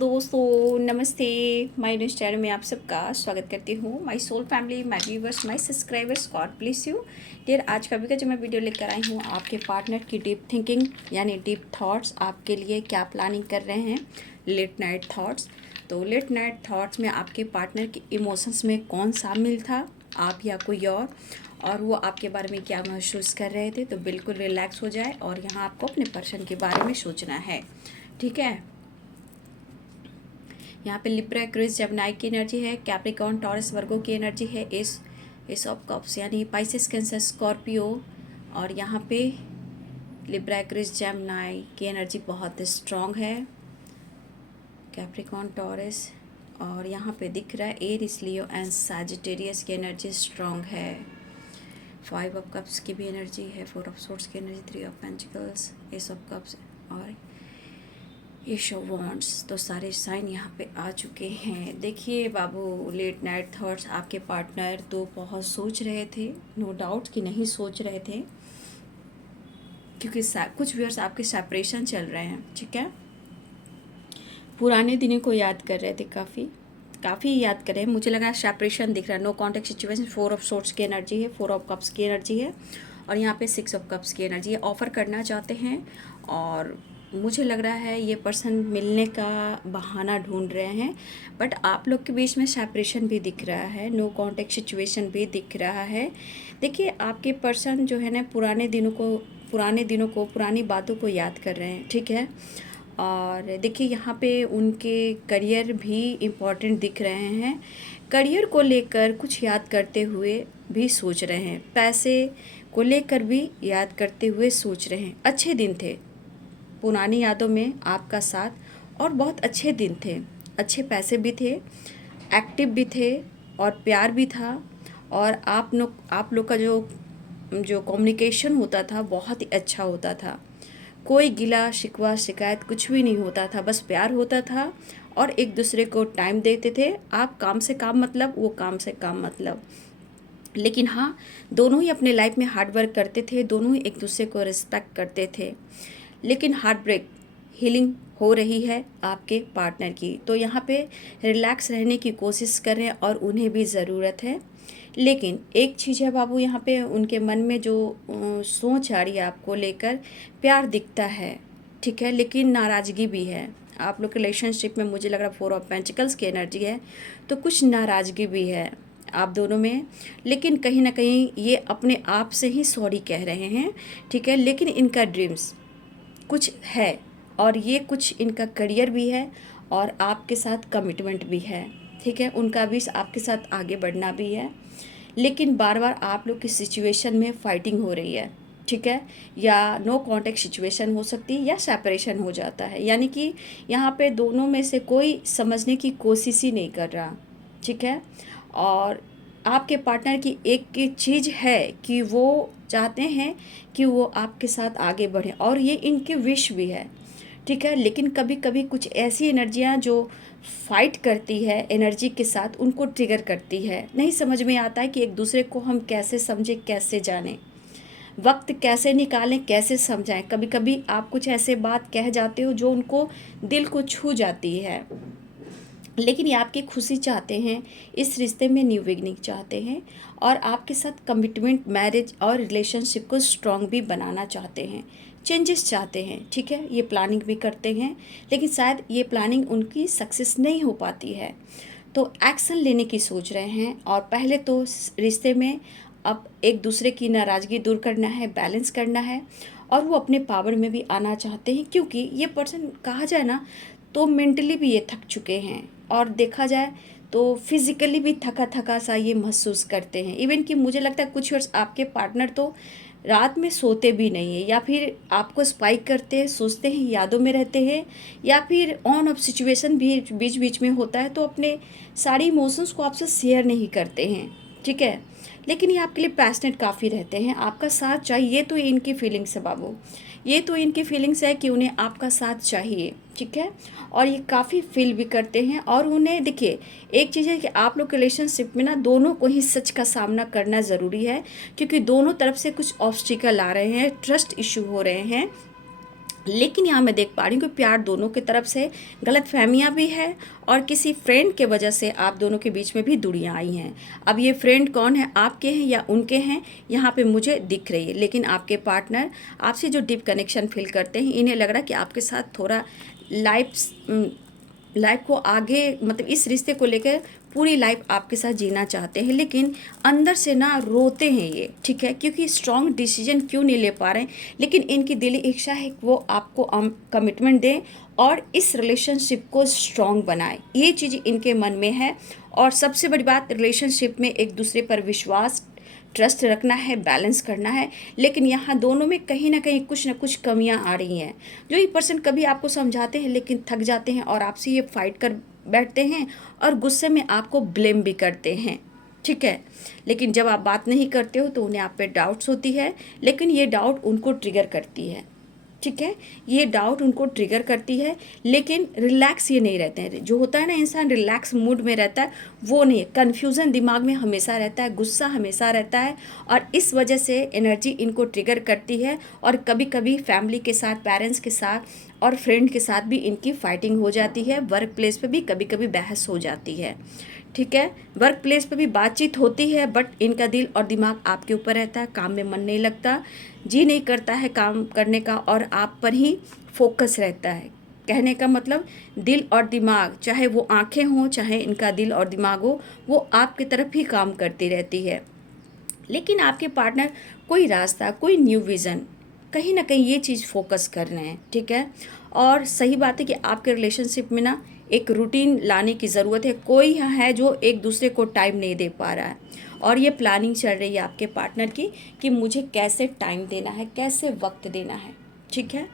दोस्तों, नमस्ते। My news channel में आप सबका स्वागत करती हूँ। My soul family, my viewers, my subscribers, god bless you dear. आज का जो मैं वीडियो लेकर आई हूँ, आपके पार्टनर की डीप थिंकिंग यानी डीप थॉट्स आपके लिए क्या प्लानिंग कर रहे हैं, लेट नाइट थॉट्स। तो लेट नाइट थॉट्स में आपके पार्टनर के इमोशंस में कौन शामिल था, आप या कोई और वो आपके बारे में क्या महसूस कर रहे थे। तो बिल्कुल रिलैक्स हो जाए और यहाँ आपको अपने पर्सन के बारे में सोचना है, ठीक है। यहाँ पे लिब्रा, क्रिस, जेमिनी की एनर्जी है, कैप्रिकॉर्न, टॉरस, वर्गो की एनर्जी है, एस ऑफ कप्स यानी पाइसेस, कैंसर, स्कॉर्पियो। और यहाँ पे लिब्रा, क्रिस, जेमिनी की एनर्जी बहुत स्ट्रॉन्ग है, कैप्रिकॉर्न, टॉरस। और यहाँ पे दिख रहा है एरिस, लियो एंड सैजिटेरियस की एनर्जी स्ट्रॉन्ग है। 5 ऑफ कप्स की भी एनर्जी है, 4 ऑफ सोर्ड्स की energy, 3 of pentacles, S of cups और एश ऑफ वॉन्ड्स। तो सारे साइन यहाँ पे आ चुके हैं। देखिए बाबू, लेट नाइट थॉट्स आपके पार्टनर तो बहुत सोच रहे थे, नो डाउट कि नहीं सोच रहे थे, क्योंकि कुछ व्यूअर्स आपके सेपरेशन चल रहे हैं, ठीक है। पुराने दिनों को याद कर रहे थे, काफ़ी याद कर रहे हैं। मुझे लगा सेपरेशन दिख रहा है, no contact situation. 4 of swords की एनर्जी है, 4 ऑफ कप्स की एनर्जी है और यहाँ पे 6 ऑफ कप्स की एनर्जी है। ऑफ़र करना चाहते हैं और मुझे लग रहा है ये पर्सन मिलने का बहाना ढूंढ रहे हैं, बट आप लोग के बीच में सेपरेशन भी दिख रहा है, नो कॉन्टेक्ट सिचुएशन भी दिख रहा है। देखिए आपके पर्सन जो है ना पुरानी बातों को याद कर रहे हैं, ठीक है। और देखिए यहाँ पे उनके करियर भी इम्पोर्टेंट दिख रहे हैं, करियर को लेकर कुछ याद करते हुए भी सोच रहे हैं, पैसे को लेकर भी याद करते हुए सोच रहे हैं। अच्छे दिन थे, पुरानी यादों में आपका साथ और बहुत अच्छे दिन थे, अच्छे पैसे भी थे, एक्टिव भी थे और प्यार भी था। और आप लोग का जो कम्युनिकेशन होता था बहुत ही अच्छा होता था, कोई गिला शिकवा शिकायत कुछ भी नहीं होता था, बस प्यार होता था और एक दूसरे को टाइम देते थे। आप काम से काम मतलब, वो काम से काम मतलब। लेकिन हाँ, दोनों ही अपने लाइफ में हार्ड वर्क करते थे, दोनों ही एक दूसरे को रिस्पेक्ट करते थे। लेकिन हार्ट ब्रेक हीलिंग हो रही है आपके पार्टनर की, तो यहाँ पे रिलैक्स रहने की कोशिश कर रहे हैं और उन्हें भी ज़रूरत है। लेकिन एक चीज़ है बाबू, यहाँ पे उनके मन में जो सोच आ रही है आपको लेकर, प्यार दिखता है, ठीक है, लेकिन नाराज़गी भी है। आप लोग रिलेशनशिप में मुझे लग रहा है 4 ऑफ पेंटिकल्स की एनर्जी है, तो कुछ नाराज़गी भी है आप दोनों में। लेकिन कहीं ना कहीं ये अपने आप से ही सॉरी कह रहे हैं, ठीक है। लेकिन इनका ड्रीम्स कुछ है और ये कुछ इनका करियर भी है और आपके साथ कमिटमेंट भी है, ठीक है। उनका भी आपके साथ आगे बढ़ना भी है, लेकिन बार बार आप लोग की सिचुएशन में फाइटिंग हो रही है, ठीक है। या नो कांटेक्ट सिचुएशन हो सकती है या सेपरेशन हो जाता है, यानी कि यहाँ पे दोनों में से कोई समझने की कोशिश ही नहीं कर रहा, ठीक है। और आपके पार्टनर की एक चीज़ है कि वो चाहते हैं कि वो आपके साथ आगे बढ़े और ये इनकी विश भी है, ठीक है। लेकिन कभी कभी कुछ ऐसी एनर्जियाँ जो फाइट करती है एनर्जी के साथ, उनको ट्रिगर करती है। नहीं समझ में आता है कि एक दूसरे को हम कैसे समझें, कैसे जानें, वक्त कैसे निकालें, कैसे समझाएं। कभी कभी आप कुछ ऐसे बात कह जाते हो जो उनको दिल को छू जाती है, लेकिन ये आपकी खुशी चाहते हैं, इस रिश्ते में न्यू बिगनिंग चाहते हैं और आपके साथ कमिटमेंट, मैरिज और रिलेशनशिप को स्ट्रॉन्ग भी बनाना चाहते हैं, चेंजेस चाहते हैं, ठीक है। ये प्लानिंग भी करते हैं, लेकिन शायद ये प्लानिंग उनकी सक्सेस नहीं हो पाती है, तो एक्शन लेने की सोच रहे हैं। और पहले तो रिश्ते में अब एक दूसरे की नाराज़गी दूर करना है, बैलेंस करना है और वो अपने पावर में भी आना चाहते हैं, क्योंकि ये पर्सन कहा जाए ना तो मेंटली भी ये थक चुके हैं और देखा जाए तो फिज़िकली भी थका थका सा ये महसूस करते हैं। इवन कि मुझे लगता है कुछ वर्ष आपके पार्टनर तो रात में सोते भी नहीं है, या फिर आपको स्पाइक करते हैं, सोचते हैं, यादों में रहते हैं, या फिर ऑन ऑफ सिचुएशन भी बीच बीच में होता है, तो अपने सारी इमोशंस को आपसे शेयर नहीं करते हैं, ठीक है। लेकिन ये आपके लिए पैशनेट काफ़ी रहते हैं, आपका साथ चाहिए, तो इनकी फीलिंग्स है बाबू, ये तो इनकी फीलिंग्स है कि उन्हें आपका साथ चाहिए, ठीक है। और ये काफ़ी फील भी करते हैं और उन्हें देखिए, एक चीज़ है कि आप लोग रिलेशनशिप में ना दोनों को ही सच का सामना करना ज़रूरी है, क्योंकि दोनों तरफ से कुछ ऑब्स्टिकल आ रहे हैं, ट्रस्ट इशू हो रहे हैं, लेकिन यहाँ मैं देख पा रही हूँ कि प्यार दोनों की तरफ से, गलतफहमियाँ भी है और किसी फ्रेंड के वजह से आप दोनों के बीच में भी दूरियाँ आई हैं। अब ये फ्रेंड कौन है, आपके हैं या उनके हैं, यहाँ पे मुझे दिख रही है। लेकिन आपके पार्टनर आपसे जो डीप कनेक्शन फील करते हैं, इन्हें लग रहा है कि आपके साथ थोड़ा लाइफ को आगे, मतलब इस रिश्ते को लेकर पूरी लाइफ आपके साथ जीना चाहते हैं, लेकिन अंदर से ना रोते हैं ये, ठीक है, क्योंकि स्ट्रॉन्ग डिसीजन क्यों नहीं ले पा रहे हैं। लेकिन इनकी दिली इच्छा है कि वो आपको कमिटमेंट दें और इस रिलेशनशिप को स्ट्रॉन्ग बनाए, ये चीज़ इनके मन में है। और सबसे बड़ी बात, रिलेशनशिप में एक दूसरे पर विश्वास, ट्रस्ट रखना है, बैलेंस करना है। लेकिन यहाँ दोनों में कहीं ना कहीं कुछ ना कुछ कमियाँ आ रही हैं। जो ये पर्सन कभी आपको समझाते हैं लेकिन थक जाते हैं और आपसे ये फाइट कर बैठते हैं और गुस्से में आपको ब्लेम भी करते हैं, ठीक है। लेकिन जब आप बात नहीं करते हो तो उन्हें आप पे डाउट्स होती है, लेकिन ये डाउट उनको ट्रिगर करती है, ठीक है, ये डाउट उनको ट्रिगर करती है। लेकिन रिलैक्स ये नहीं रहते हैं। जो होता है ना, इंसान रिलैक्स मूड में रहता है, वो नहीं। कन्फ्यूज़न दिमाग में हमेशा रहता है, गुस्सा हमेशा रहता है, और इस वजह से एनर्जी इनको ट्रिगर करती है। और कभी कभी फैमिली के साथ, पेरेंट्स के साथ और फ्रेंड के साथ भी इनकी फाइटिंग हो जाती है। वर्क प्लेस पे भी कभी कभी बहस हो जाती है, ठीक है। वर्क प्लेस पे भी बातचीत होती है, बट इनका दिल और दिमाग आपके ऊपर रहता है, काम में मन नहीं लगता, जी नहीं करता है काम करने का, और आप पर ही फोकस रहता है। कहने का मतलब, दिल और दिमाग, चाहे वो आंखें हों, चाहे इनका दिल और दिमाग हो, वो आपकी तरफ ही काम करती रहती है। लेकिन आपके पार्टनर कोई रास्ता, कोई न्यू विज़न, कहीं ना कहीं ये चीज़ फोकस कर रहे हैं, ठीक है। और सही बात है कि आपके रिलेशनशिप में ना एक रूटीन लाने की ज़रूरत है। कोई यहाँ है जो एक दूसरे को टाइम नहीं दे पा रहा है, और ये प्लानिंग चल रही है आपके पार्टनर की कि मुझे कैसे टाइम देना है, कैसे वक्त देना है, ठीक है।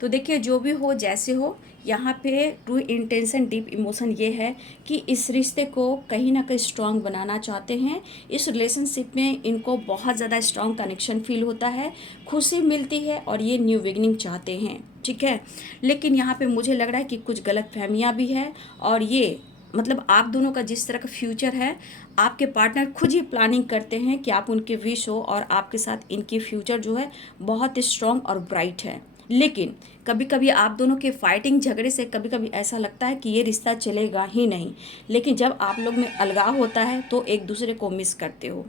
तो देखिए, जो भी हो, जैसे हो, यहाँ पे ट्रू इंटेंशन, डीप इमोशन ये है कि इस रिश्ते को कहीं ना कहीं स्ट्रांग बनाना चाहते हैं। इस रिलेशनशिप में इनको बहुत ज़्यादा स्ट्रांग कनेक्शन फील होता है, खुशी मिलती है, और ये न्यू बिगनिंग चाहते हैं, ठीक है। लेकिन यहाँ पे मुझे लग रहा है कि कुछ गलत फहमियाँ भी है, और ये मतलब आप दोनों का जिस तरह का फ्यूचर है, आपके पार्टनर खुद ही प्लानिंग करते हैं कि आप उनके विश हो, और आपके साथ इनकी फ्यूचर जो है बहुत स्ट्रॉन्ग और ब्राइट है। लेकिन कभी कभी आप दोनों के फाइटिंग, झगड़े से कभी कभी ऐसा लगता है कि ये रिश्ता चलेगा ही नहीं। लेकिन जब आप लोग में अलगाव होता है तो एक दूसरे को मिस करते हो।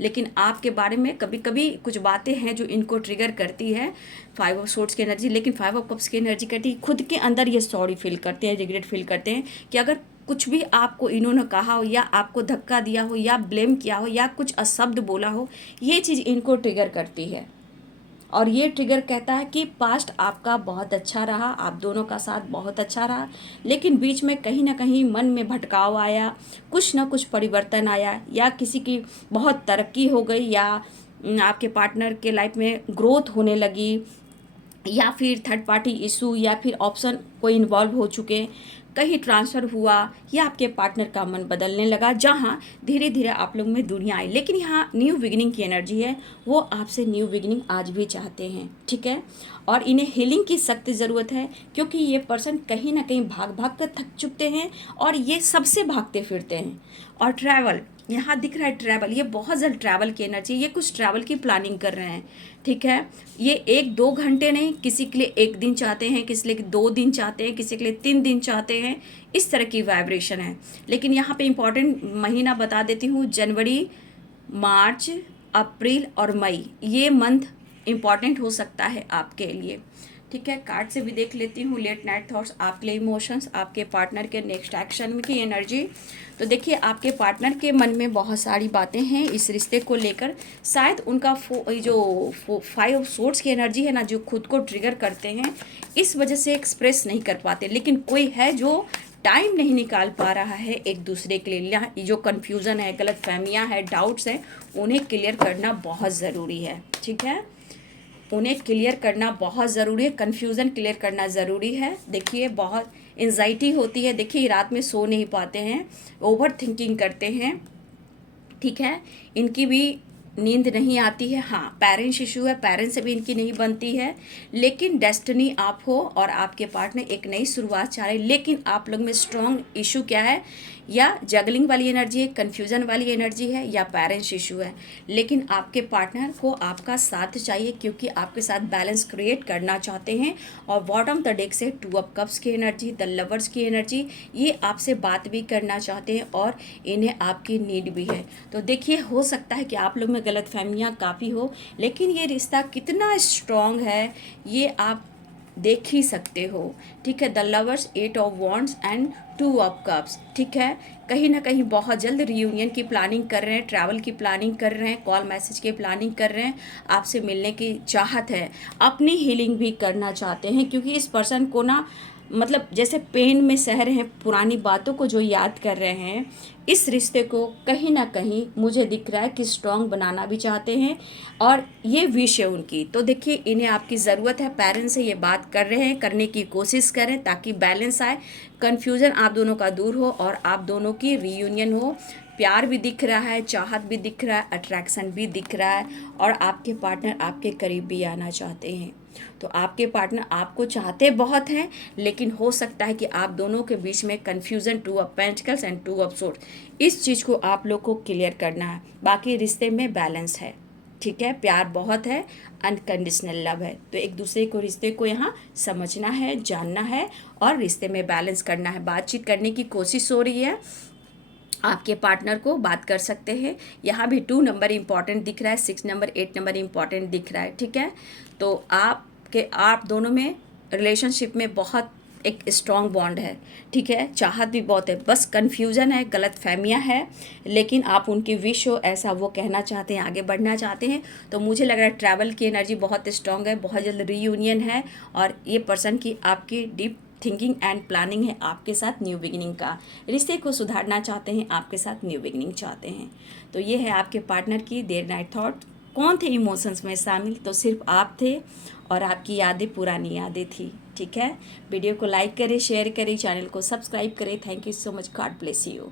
लेकिन आपके बारे में कभी कभी कुछ बातें हैं जो इनको ट्रिगर करती है, 5 ऑफ सोर्ड्स की एनर्जी। लेकिन 5 ऑफ कप्स की एनर्जी करती है, खुद के अंदर ये सॉरी फील करते हैं, रिग्रेट फील करते हैं कि अगर कुछ भी आपको इन्होंने कहा हो, या आपको धक्का दिया हो, या ब्लेम किया हो, या कुछ अशब्द बोला हो, ये चीज़ इनको ट्रिगर करती है। और ये ट्रिगर कहता है कि पास्ट आपका बहुत अच्छा रहा, आप दोनों का साथ बहुत अच्छा रहा, लेकिन बीच में कहीं ना कहीं मन में भटकाव आया, कुछ ना कुछ परिवर्तन आया, या किसी की बहुत तरक्की हो गई, या आपके पार्टनर के लाइफ में ग्रोथ होने लगी, या फिर थर्ड पार्टी इशू, या फिर ऑप्शन कोई इन्वॉल्व हो चुके, कहीं ट्रांसफ़र हुआ, या आपके पार्टनर का मन बदलने लगा, जहाँ धीरे धीरे आप लोग में दुनिया आई। लेकिन यहाँ न्यू बिगिनिंग की एनर्जी है, वो आपसे न्यू बिगिनिंग आज भी चाहते हैं, ठीक है। और इन्हें हीलिंग की सख्त ज़रूरत है, क्योंकि ये पर्सन कहीं ना कहीं भाग भाग कर थक चुके हैं, और ये सबसे भागते फिरते हैं। और ट्रैवल यहाँ दिख रहा है, ट्रैवल, ये बहुत जल्द ट्रैवल की एनर्जी, ये कुछ ट्रैवल की प्लानिंग कर रहे हैं, ठीक है। ये 1-2 घंटे नहीं, किसी के लिए 1 दिन चाहते हैं, किसी के लिए 2 दिन चाहते हैं, किसी के लिए 3 दिन चाहते हैं, इस तरह की वाइब्रेशन है। लेकिन यहाँ पे इम्पॉर्टेंट महीना बता देती हूँ, जनवरी, मार्च, अप्रैल और मई, ये मंथ इम्पॉर्टेंट हो सकता है आपके लिए, ठीक है। कार्ड से भी देख लेती हूँ, लेट नाइट थॉट्स, आपके लिए इमोशंस, आपके पार्टनर के नेक्स्ट एक्शन की एनर्जी। तो देखिए, आपके पार्टनर के मन में बहुत सारी बातें हैं इस रिश्ते को लेकर। शायद उनका 5 ऑफ सोर्ड्स की एनर्जी है ना, जो खुद को ट्रिगर करते हैं, इस वजह से एक्सप्रेस नहीं कर पाते। लेकिन कोई है जो टाइम नहीं निकाल पा रहा है एक दूसरे के लिए। यहाँ जो कन्फ्यूज़न है, गलत फहमियाँ हैं, डाउट्स हैं, उन्हें क्लियर करना बहुत ज़रूरी है, ठीक है। उन्हें क्लियर करना बहुत ज़रूरी है, कन्फ्यूज़न क्लियर करना ज़रूरी है। देखिए, बहुत एंजाइटी होती है, देखिए रात में सो नहीं पाते हैं, ओवर थिंकिंग करते हैं, ठीक है। इनकी भी नींद नहीं आती है। हाँ, पेरेंट्स इशू है, पेरेंट्स से भी इनकी नहीं बनती है। लेकिन डेस्टिनी आप हो और आपके पार्टनर एक नई शुरुआत चाह रहे हैं। लेकिन आप लोग में स्ट्रॉन्ग इशू क्या है या जगलिंग वाली एनर्जी है, कन्फ्यूज़न वाली एनर्जी है, या पेरेंट्स इशू है। लेकिन आपके पार्टनर को आपका साथ चाहिए क्योंकि आपके साथ बैलेंस क्रिएट करना चाहते हैं। और बॉटम द डेक से 2 ऑफ कप्स की एनर्जी, द लवर्स की एनर्जी, ये आपसे बात भी करना चाहते हैं और इन्हें आपकी नीड भी है। तो देखिए, हो सकता है कि आप लोग में गलतफहमियां काफ़ी हो, लेकिन ये रिश्ता कितना स्ट्रॉन्ग है ये आप देख ही सकते हो। ठीक है, the lovers, 8 of wands and 2 of cups. ठीक है, कहीं ना कहीं बहुत जल्द रियूनियन की प्लानिंग कर रहे हैं, ट्रैवल की प्लानिंग कर रहे हैं, कॉल मैसेज की प्लानिंग कर रहे हैं, आपसे मिलने की चाहत है, अपनी हीलिंग भी करना चाहते हैं क्योंकि इस पर्सन को ना मतलब जैसे पेन में सह रहे हैं, पुरानी बातों को जो याद कर रहे हैं, इस रिश्ते को कहीं ना कहीं मुझे दिख रहा है कि स्ट्रॉन्ग बनाना भी चाहते हैं और ये विश है उनकी। तो देखिए, इन्हें आपकी ज़रूरत है, पेरेंट्स से ये बात कर रहे हैं, करने की कोशिश करें ताकि बैलेंस आए, कन्फ्यूज़न आप दोनों का दूर हो और आप दोनों की रीयूनियन हो। प्यार भी दिख रहा है, चाहत भी दिख रहा है, अट्रैक्शन भी दिख रहा है और आपके पार्टनर आपके करीब भी आना चाहते हैं। तो आपके पार्टनर आपको चाहते बहुत हैं, लेकिन हो सकता है कि आप दोनों के बीच में confusion, 2 of pentacles and 2 of sword, इस चीज़ को आप लोग को क्लियर करना है। बाकी रिश्ते में बैलेंस है। ठीक है, प्यार बहुत है, अनकंडीशनल लव है। तो एक दूसरे को, रिश्ते को यहाँ समझना है, जानना है और रिश्ते में बैलेंस करना है। बातचीत करने की कोशिश हो रही है, आपके पार्टनर को बात कर सकते हैं। यहाँ भी 2 नंबर इंपॉर्टेंट दिख रहा है, 6 नंबर, 8 नंबर इंपॉर्टेंट दिख रहा है। ठीक है, तो आप दोनों में रिलेशनशिप में बहुत एक स्ट्रॉन्ग बॉन्ड है। ठीक है, चाहत भी बहुत है, बस कन्फ्यूज़न है, गलत फहमियाँ है, लेकिन आप उनकी विश हो ऐसा वो कहना चाहते हैं, आगे बढ़ना चाहते हैं। तो मुझे लग रहा है ट्रैवल की एनर्जी बहुत स्ट्रॉन्ग है, बहुत जल्द रीयूनियन है और ये पर्सन की आपकी डीप थिंकिंग एंड प्लानिंग है आपके साथ न्यू बिगिनिंग का। रिश्ते को सुधारना चाहते हैं, आपके साथ न्यू बिगिनिंग चाहते हैं। तो ये है आपके पार्टनर की देयर नाइट थॉट। कौन थे इमोशंस में शामिल? तो सिर्फ आप थे और आपकी यादें पुरानी यादें थी। ठीक है, वीडियो को लाइक करें, शेयर करें, चैनल को सब्सक्राइब करें। Thank you so much, God bless you.